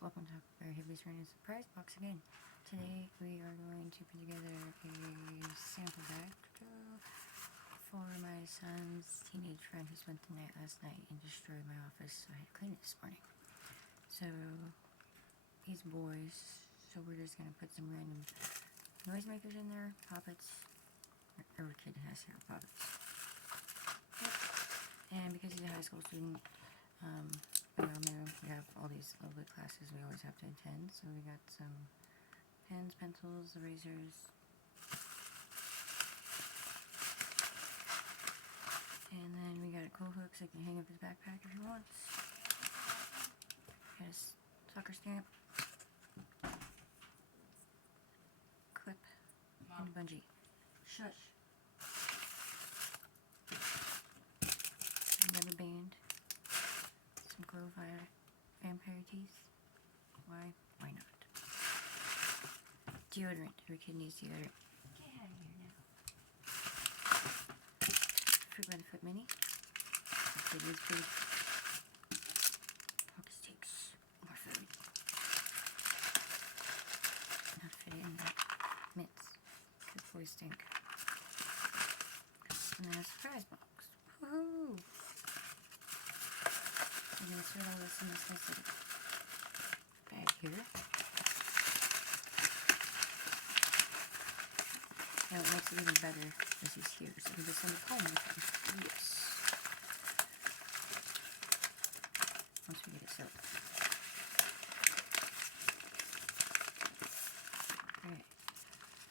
welcome to Huckleberry Hippies running a surprise box again. Today we are going to put together a sample bag for my son's teenage friend who spent the night last night and destroyed my office, so I had to clean it this morning. So, these boys, so we're just going to put some random noisemakers in there, poppets. Every kid has to have poppets. Yep. And because he's a high school student, we all know we have all these lovely classes we always have to attend, so we got some pens, pencils, erasers, and then we got a coal hook so he can hang up his backpack if he wants. Got a soccer stamp, clip, and a bungee. Shush. Another band. Some glow vampire teeth. Why not? Deodorant. Every kid needs deodorant. Get out of here now. Fruit by the foot mini. Every kid needs food. Pocket sticks. More food. Not fit in there. Mints. Good boy stink. And then a surprise box. Woohoo! I'm going to insert all this in this little bag here. Now it makes it even better as he's here, so we can just send it home with him. Yes. Once we get it sealed. Alright.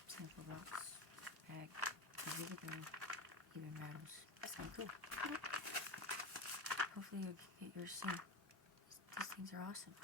Sample box. Bag. Zero. Even matters. That's kind of cool. Hopefully you'll get yours soon. These things are awesome.